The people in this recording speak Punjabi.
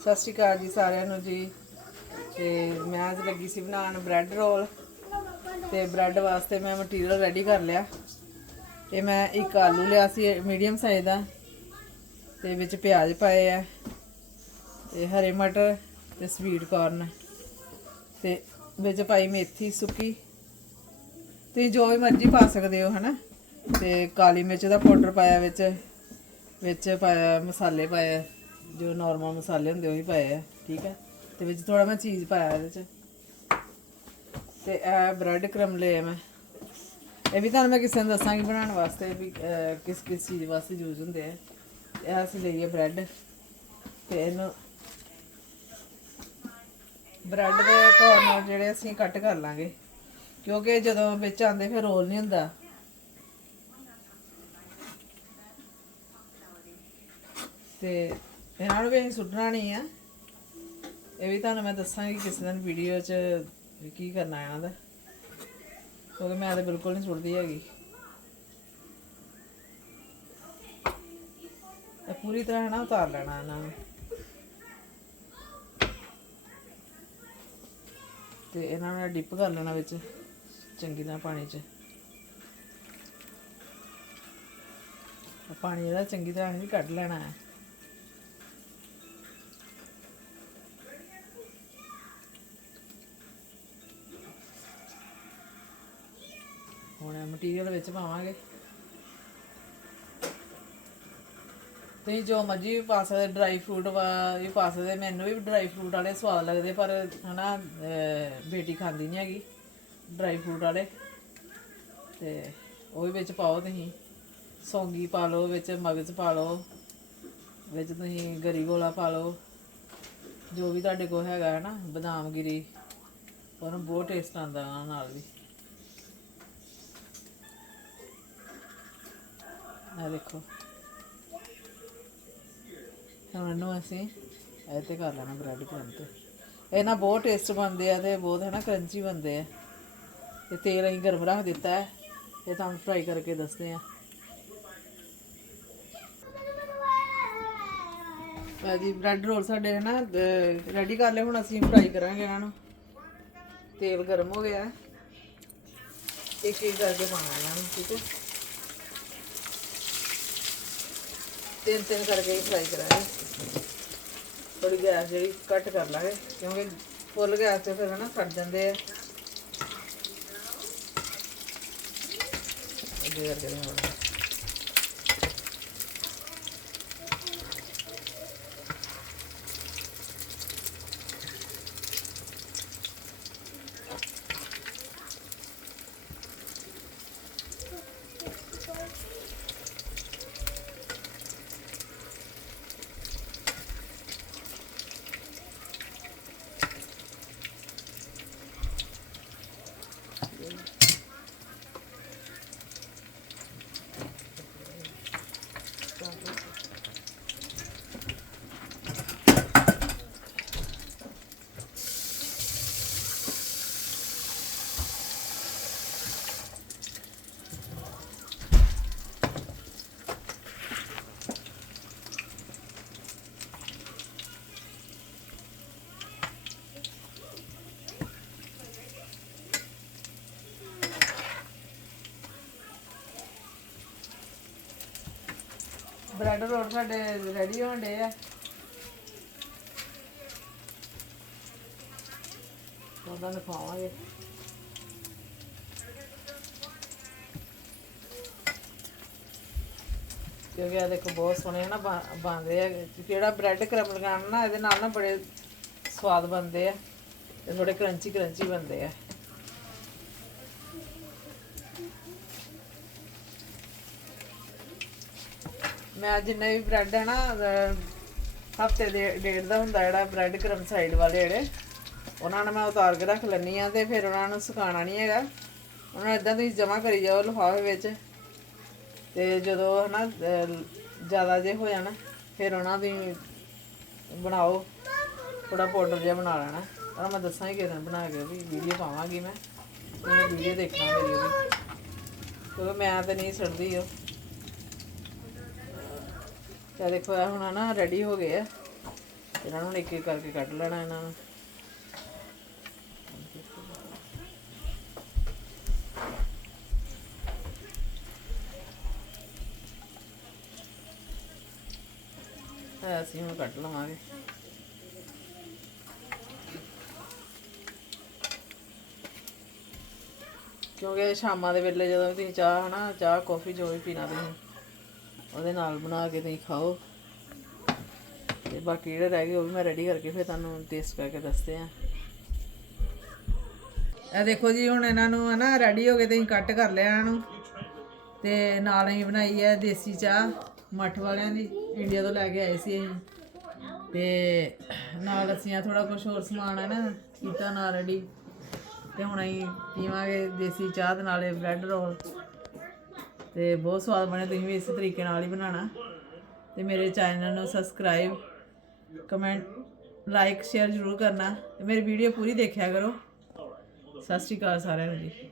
ਸਤਿ ਸ਼੍ਰੀ ਅਕਾਲ ਜੀ ਸਾਰਿਆਂ ਨੂੰ ਜੀ। ਤੇ ਮੈਂ ਅੱਜ ਲੱਗੀ ਸੀ ਬਣਾਉਣ ਬ੍ਰੈਡ ਰੋਲ। ਤੇ ਬ੍ਰੈਡ ਵਾਸਤੇ ਮੈਂ ਮਟੀਰੀਅਲ ਰੈਡੀ ਕਰ ਲਿਆ। ਇਹ ਮੈਂ ਇੱਕ ਆਲੂ ਲਿਆ ਸੀ ਮੀਡੀਅਮ ਸਾਈਜ਼ ਦਾ। ਤੇ ਵਿੱਚ ਪਿਆਜ਼ ਪਾਏ ਆ। ਤੇ ਹਰੇ ਮਟਰ ਤੇ ਸਵੀਟ ਕਾਰਨ ਤੇ ਵਿੱਚ ਪਾਈ ਮੇਥੀ ਸੁੱਕੀ। ਤੁਸੀਂ ਜੋ ਵੀ ਮਰਜ਼ੀ ਪਾ ਸਕਦੇ ਹੋ, ਹਨਾ? ਤੇ ਕਾਲੀ ਮਿਰਚ ਦਾ ਪਾਊਡਰ ਪਾਇਆ ਵਿੱਚ। ਵਿੱਚ ਪਾਇਆ, ਮਸਾਲੇ ਪਾਇਆ ਜੋ ਨਾਰਮਲ ਮਸਾਲੇ ਹੁੰਦੇ ਉਹ ਵੀ ਪਾਏ ਆ, ਠੀਕ ਹੈ ਤੇ ਵਿੱਚ ਥੋੜਾ ਮੈਂ ਚੀਜ਼ ਪਾਇਆ ਇਹਦੇ ਚ। ਤੇ ਇਹ ਬ੍ਰੈਡ ਕਰਮ ਲਏ ਮੈਂ। ਇਹ ਵੀ ਤੁਹਾਨੂੰ ਮੈਂ ਕਿਸੇ ਨੂੰ ਦੱਸਾਂਗੀ ਬਣਾਉਣ ਵਾਸਤੇ ਵੀ ਕਿਸ ਕਿਸ ਚੀਜ਼ ਵਾਸਤੇ ਯੂਜ਼ ਹੁੰਦੇ ਆ। ਇਹ ਅਸੀਂ ਲਈਏ ਬ੍ਰੈਡ ਤੇ ਇਹਨੂੰ ਬ੍ਰੈਡ ਦੇ ਕੋਰਨਰ ਜਿਹੜੇ ਅਸੀਂ ਕੱਟ ਕਰ ਲਾਂਗੇ। ਕਿਉਂਕਿ ਜਦੋਂ ਵਿੱਚ ਆਂਦੇ ਫਿਰ ਰੋਲ ਨਹੀਂ ਹੁੰਦਾ। ਤੇ ਇਹਨਾਂ ਨੂੰ ਵੀ ਅਸੀਂ ਸੁੱਟਣਾ ਨਹੀਂ ਆ। ਇਹ ਵੀ ਤੁਹਾਨੂੰ ਮੈਂ ਦੱਸਾਂਗੀ ਕਿਸੇ ਦਿਨ ਵੀਡੀਓ 'ਚ ਵੀ ਕੀ ਕਰਨਾ ਇਹਨਾਂ ਦਾ ਕਿਉਂਕਿ ਮੈਂ ਤਾਂ ਬਿਲਕੁਲ ਨਹੀਂ ਸੁੱਟਦੀ ਹੈਗੀ। ਇਹ ਪੂਰੀ ਤਰ੍ਹਾਂ ਨਾ ਉਤਾਰ ਲੈਣਾ ਇਹਨਾਂ ਨੂੰ। ਤੇ ਇਹਨਾਂ ਨੂੰ ਡਿਪ ਕਰ ਲੈਣਾ ਵਿੱਚ, ਚੰਗੀ ਤਰ੍ਹਾਂ ਪਾਣੀ 'ਚ। ਪਾਣੀ ਇਹਦਾ ਚੰਗੀ ਤਰ੍ਹਾਂ ਨਹੀਂ ਕੱਢ ਲੈਣਾ ਹੈ ਮਟੀਰੀਅਲ ਵਿੱਚ ਪਾਵਾਂਗੇ। ਤੁਸੀਂ ਜੋ ਮਰਜ਼ੀ ਵੀ ਪਾ ਸਕਦੇ ਡਰਾਈ ਫਰੂਟ ਵੀ ਪਾ ਸਕਦੇ ਮੈਨੂੰ ਵੀ ਡਰਾਈ ਫਰੂਟ ਵਾਲੇ ਸਵਾਦ ਲੱਗਦੇ ਪਰ ਹਨਾ ਅਹ, ਬੇਟੀ ਖਾਂਦੀ ਨਹੀਂ ਹੈਗੀ ਡਰਾਈ ਫਰੂਟ ਵਾਲੇ। ਤੇ ਉਹ ਵੀ ਵਿੱਚ ਪਾਓ ਤੁਸੀਂ। ਸੌਂਗੀ ਪਾ ਲਓ ਵਿੱਚ ਮਗਜ਼ ਪਾ ਲਓ ਵਿੱਚ ਤੁਸੀਂ ਗਰੀ ਗੋਲਾ ਪਾ ਲਓ। ਜੋ ਵੀ ਤੁਹਾਡੇ ਕੋਲ ਹੈਗਾ ਹੈ ਨਾ ਬਦਾਮ ਗਿਰੀ ਉਹਨੂੰ ਬਹੁਤ ਟੇਸਟ ਆਉਂਦਾ ਉਹਨਾਂ ਨਾਲ ਵੀ। ਆ ਦੇਖੋ ਹੁਣ ਇਹਨੂੰ ਅਸੀਂ ਇਹ ਤੇ ਕਰ ਲੈਣਾ ਬ੍ਰੈਡ ਕਰਮ ਤੇ ਇਹ ਨਾ ਬਹੁਤ ਟੇਸਟ ਬਣਦੇ ਆ ਤੇ ਬਹੁਤ ਹੈ ਨਾ ਕਰੰਚੀ ਬਣਦੇ ਆ ਤੇ ਤੇਲ ਅਸੀਂ ਗਰਮ ਰੱਖ ਦਿੱਤਾ ਹੈ ਇਹ ਤੁਹਾਨੂੰ ਫਰਾਈ ਕਰਕੇ ਦੱਸਦੇ ਆ। ਜੀ ਬ੍ਰੈਡ ਰੋਲ ਸਾਡੇ ਹੈ ਨਾ ਰੈਡੀ ਕਰ ਲਏ, ਹੁਣ ਅਸੀਂ ਫਰਾਈ ਕਰਾਂਗੇ ਇਹਨਾਂ ਨੂੰ। ਤੇਲ ਗਰਮ ਹੋ ਗਿਆ। ਹੈ। ਇੱਕ ਇੱਕ ਕਰਕੇ ਪਾਣਾ ਇਹਨਾਂ ਨੂੰ, ਠੀਕ ਹੈ। ਤਿੰਨ ਤਿੰਨ ਕਰਕੇ ਹੀ ਫਰਾਈ ਕਰਾਂਗੇ। ਥੋੜੀ ਗੈਸ ਜਿਹੜੀ ਘੱਟ ਕਰ ਲਾਂਗੇ, ਕਿਉਂਕਿ ਫੁੱਲ ਗੈਸ ਤੇ ਫਿਰ ਨਾ ਫਟ ਜਾਂਦੇ ਆ। ਅੱਗੇ ਕਰਕੇ ਨਹੀਂ ਹੋਣਾ Thank you. ਬ੍ਰੈਡ ਰੋਲ ਸਾਡੇ ਰੈਡੀ ਹੋਣ ਡੇ ਆ। ਉਹਦਾ ਦਿਖਾਵਾਂਗੇ ਕਿਉਂਕਿ ਆ ਦੇਖੋ ਬਹੁਤ ਸੋਹਣੇ ਨਾ ਬਣਦੇ ਆ। ਜਿਹੜਾ ਬ੍ਰੈਡ ਕਰਮ ਲਗਾਉਣਾ ਨਾ, ਇਹਦੇ ਨਾਲ ਨਾ ਬੜੇ ਸਵਾਦ ਬਣਦੇ ਆ। ਤੇ ਥੋੜੇ ਕਰੰਚੀ ਕਰੰਚੀ ਬਣਦੇ ਆ। ਮੈਂ ਜਿੰਨੇ ਵੀ ਬ੍ਰੈਡ ਹੈ ਨਾ ਹਫ਼ਤੇ ਦੇ ਡੇਢ ਦਾ ਹੁੰਦਾ ਜਿਹੜਾ ਬ੍ਰੈਡ ਕਰਮ ਸਾਈਡ ਵਾਲੇ ਜਿਹੜੇ, ਉਹਨਾਂ ਨੂੰ ਮੈਂ ਉਤਾਰ ਕੇ ਰੱਖ ਲੈਣੀ ਆ ਤੇ ਫਿਰ ਉਹਨਾਂ ਨੂੰ ਸੁਕਾਉਣਾ ਨਹੀਂ ਹੈਗਾ। ਉਹਨਾਂ ਨੂੰ ਇਦਾਂ ਤੁਸੀਂ ਜਮਾ ਕਰੀ ਜਾਓ ਲਿਫਾਫੇ ਵਿੱਚ ਤੇ ਜਦੋਂ ਹਨਾ ਜ਼ਿਆਦਾ ਜੇ ਹੋ ਜਾਣਾ, ਫਿਰ ਉਹਨਾਂ ਦੀ ਬਣਾਓ। ਥੋੜਾ ਪਾਊਡਰ ਜਿਹਾ ਬਣਾ ਲੈਣਾ। ਤਾਂ ਮੈਂ ਦੱਸਾਂਗੀ ਕਿਦਾਂ ਬਣਾ ਕੇ ਵੀ ਵੀਡੀਓ ਪਾਵਾਂਗੀ ਮੈਂ। ਤੁਸੀਂ ਵੀਡੀਓ ਦੇਖਣਾ ਮੇਰੀ ਉਹਦੀ ਕਿਉਂਕਿ ਮੈਂ ਤਾਂ ਨਹੀਂ ਛੱਡਦੀ ਉਹ। ਤੇ ਦੇਖੋ ਇਹ ਹੁਣ ਨਾ ਰੈਡੀ ਹੋ ਗਏ ਆ। ਇਹਨਾਂ ਨੂੰ ਇੱਕ ਇੱਕ ਕਰਕੇ ਕੱਢ ਲੈਣਾ ਇਹਨਾਂ ਨੂੰ। ਅਸੀਂ ਹੁਣ ਕੱਢ ਲਵਾਂਗੇ। ਕਿਉਂਕਿ ਸ਼ਾਮਾਂ ਦੇ ਵੇਲੇ ਜਦੋਂ ਤੁਸੀਂ ਚਾਹ, ਹਨਾ, ਚਾਹ, ਕੌਫੀ, ਜੋ ਵੀ ਪੀਣਾ ਤੁਸੀਂ। ਉਹਦੇ ਨਾਲ ਬਣਾ ਕੇ ਤੁਸੀਂ ਖਾਓ। ਤੇ ਬਾਕੀ ਜਿਹੜੇ ਰਹਿ ਗਏ ਉਹ ਵੀ ਮੈਂ ਰੈਡੀ ਕਰਕੇ ਫਿਰ ਤੁਹਾਨੂੰ ਟੇਸਟ ਕਰਕੇ ਦੱਸਦੇ ਆ। ਇਹ ਦੇਖੋ ਜੀ, ਹੁਣ ਇਹਨਾਂ ਨੂੰ ਹਨਾ ਰੈਡੀ ਹੋ ਗਏ ਤੇ ਅਸੀਂ ਕੱਟ ਕਰ ਲਿਆ ਇਹਨਾਂ ਨੂੰ। ਤੇ ਨਾਲ ਅਸੀਂ ਬਣਾਈ ਹੈ ਦੇਸੀ ਚਾਹ, ਮੱਠ ਵਾਲਿਆਂ ਦੀ ਇੰਡੀਆ ਤੋਂ ਲੈ ਕੇ ਆਏ ਸੀ ਅਸੀਂ। ਤੇ ਨਾਲ ਅਸੀਂ ਆ ਥੋੜਾ ਕੁਝ ਹੋਰ ਸਮਾਨ ਹੈ ਨਾ ਕੀਤਾ ਨਾਲ ਰੈਡੀ ਤੇ ਹੁਣ ਅਸੀਂ ਪੀਵਾਂਗੇ ਦੇਸੀ ਚਾਹ ਦੇ ਨਾਲੇ ਬ੍ਰੈਡ ਰੋਲ ਤੇ ਬਹੁਤ ਸਵਾਦ ਬਣੇ, ਤੁਸੀਂ ਵੀ ਇਸੇ ਤਰੀਕੇ ਨਾਲ ਹੀ ਬਣਾਉਣਾ। ਤੇ ਮੇਰੇ ਚੈਨਲ ਨੂੰ ਸਬਸਕ੍ਰਾਈਬ ਕਮੈਂਟ ਲਾਈਕ ਸ਼ੇਅਰ ਜ਼ਰੂਰ ਕਰਨਾ ਤੇ ਮੇਰੀ ਵੀਡੀਓ ਪੂਰੀ ਦੇਖਿਆ ਕਰੋ। ਸਤਿ ਸ਼੍ਰੀ ਅਕਾਲ ਸਾਰਿਆਂ ਨੂੰ ਜੀ।